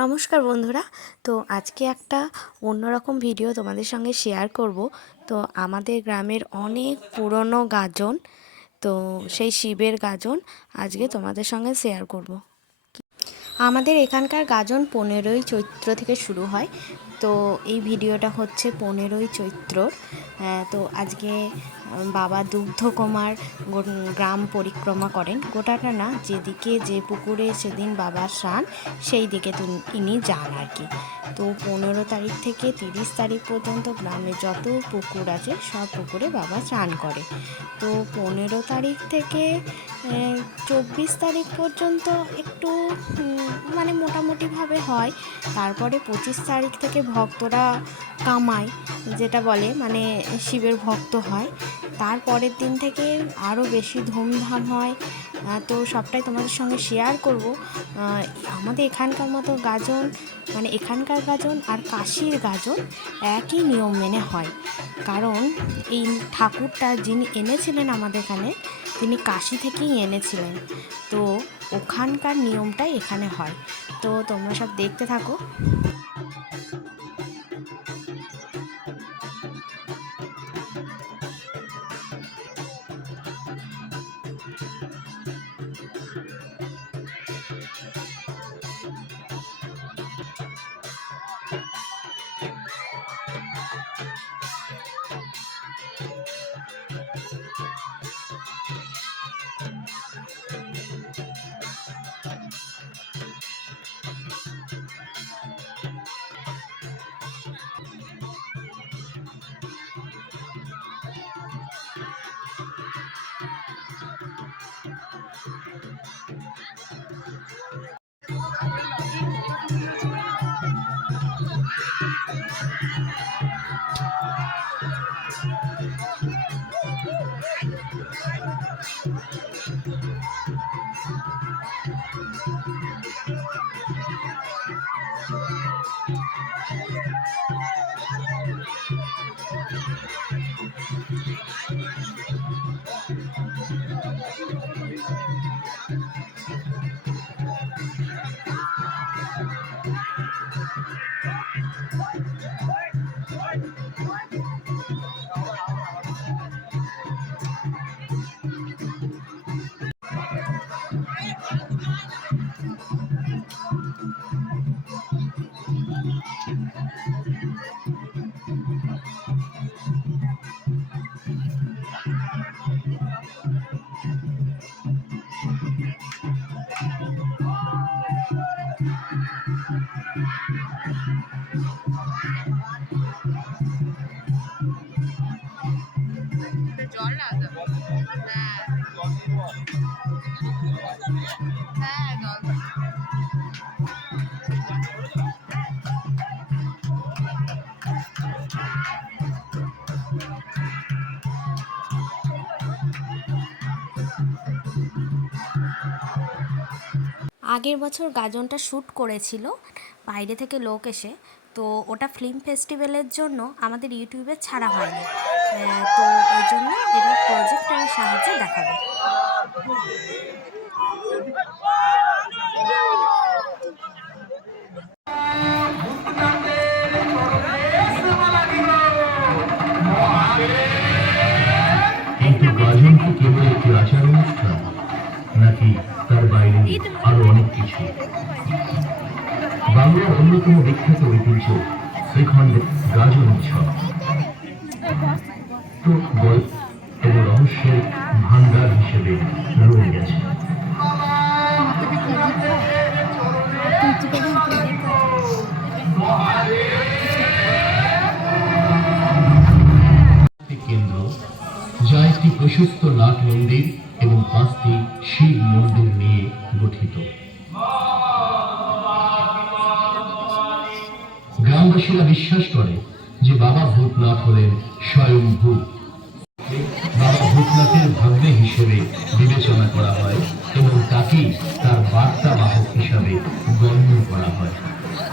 নমস্কার বন্ধুরা। তো আজকে একটা অন্যরকম ভিডিও তোমাদের সঙ্গে শেয়ার করব। তো আমাদের গ্রামের অনেক পুরনো গাজন, তো সেই শিবের গাজন আজকে তোমাদের সঙ্গে শেয়ার করব। আমাদের এখানকার গাজন পনেরোই চৈত্র থেকে শুরু হয়। তো এই ভিডিওটা হচ্ছে পনেরোই চৈত্রর। তো আজকে বাবা দুগ্ধকুমার গ্রাম পরিক্রমা করেন। গোটাটা না, যেদিকে যে পুকুরে সেদিন বাবার স্নান সেই দিকে তুন- যান আর কি। তো পনেরো তারিখ থেকে তিরিশ তারিখ পর্যন্ত গ্রামে যত পুকুর আছে, সব পুকুরে বাবা স্নান করে। তো পনেরো তারিখ থেকে চব্বিশ তারিখ পর্যন্ত একটু মানে মোটামুটিভাবে হয়। তারপরে পঁচিশ তারিখ থেকে ভক্তরা কামায়, যেটা বলে মানে শিবের ভক্ত হয়। তারপরের দিন থেকে আরও বেশি ধুমধাম হয়। তো সবটাই তোমাদের সঙ্গে শেয়ার করব। আমাদের এখানকার মতো গাজন মানে এখানকার গাজন আর কাশির গাজন একই নিয়ম মেনে হয়। কারণ এই ঠাকুরটা যিনি এনেছিলেন আমাদের এখানে, তিনি কাশি থেকেই এনেছিলেন। তো ওখানকার নিয়মটাই এখানে হয়। তো তোমরা সব দেখতে থাকো। What? আগের বছর গাজনটা শ্যুট করেছিল, বাইরে থেকে লোক এসে, তো ওটা ফিল্ম ফেস্টিভ্যালের জন্য আমাদের ইউটিউবে ছাড়া হয়নি। তো ওই জন্য এবার প্রজেক্টারের সাহায্যে দেখাবে। নাকি তার বাইরে আরও অনেক কিছু? বাংলার অন্যতম বিখ্যাত ঐতিহ্য শ্রীখণ্ডে গাজন উৎসব। তো গল্প রহস্যের ভান্ডার হিসেবে রয়ে গেছে। কেন্দ্র যা একটি প্রশস্ত নাট মন্দির এবং পাঁচটি শিব মন্দির নিয়ে গঠিত। গ্রামবাসীরা বিশ্বাস করে যে বাবা ভূতনাথ হলেন স্বয়ং ভূত বাবা ভূতনাথের ভাগ্নে হিসেবে বিবেচনা করা হয় এবং তাকেই তার বার্তা বাহক হিসাবে গণ্য করা হয়।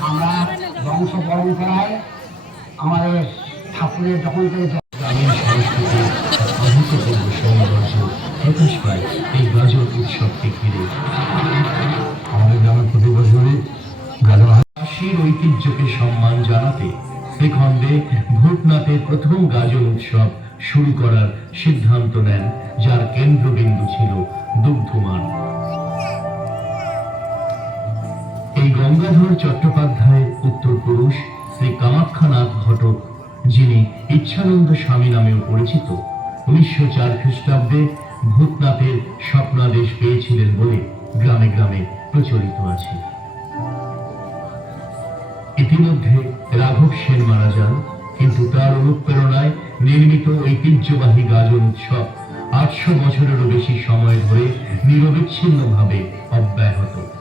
আমরা বংশ পরম্পরায় আমাদের ঠাকুরের যখন থেকে গ্রামীণ সংস্কৃতির অভূতপূর্ব সৌন্দর্য প্রকাশ পায় এই গাজর উৎসবকে ঘিরে। আমাদের গ্রামে প্রতি বছরই গাজন কাশীর ঐতিহ্যকে সম্মান জানাতে এ খণ্ডে ভূতনাথের প্রথম গাজন উৎসব শুরু করার সিদ্ধান্ত নেন, যার কেন্দ্রবিন্দু ছিল দুগ্ধমান এই গঙ্গাধর চট্টোপাধ্যায়ের উত্তরপুরুষ শ্রী কামাখ্যানাথ ঘটক, যিনি ইচ্ছানন্দ স্বামী নামেও পরিচিত, উনিশশো চার খ্রিস্টাব্দে ভূতনাথের স্বপ্নাদেশ পেয়েছিলেন বলে গ্রামে গ্রামে প্রচলিত আছে। ইতিমধ্যে রাঘব সেন মারা যান, কিন্তু তার অনুপ্রেরণায় নির্মিত ঐতিহ্যবাহী গাজন উৎসব আটশো বছরেরও বেশি সময় ধরে নিরবিচ্ছিন্নভাবে অব্যাহত।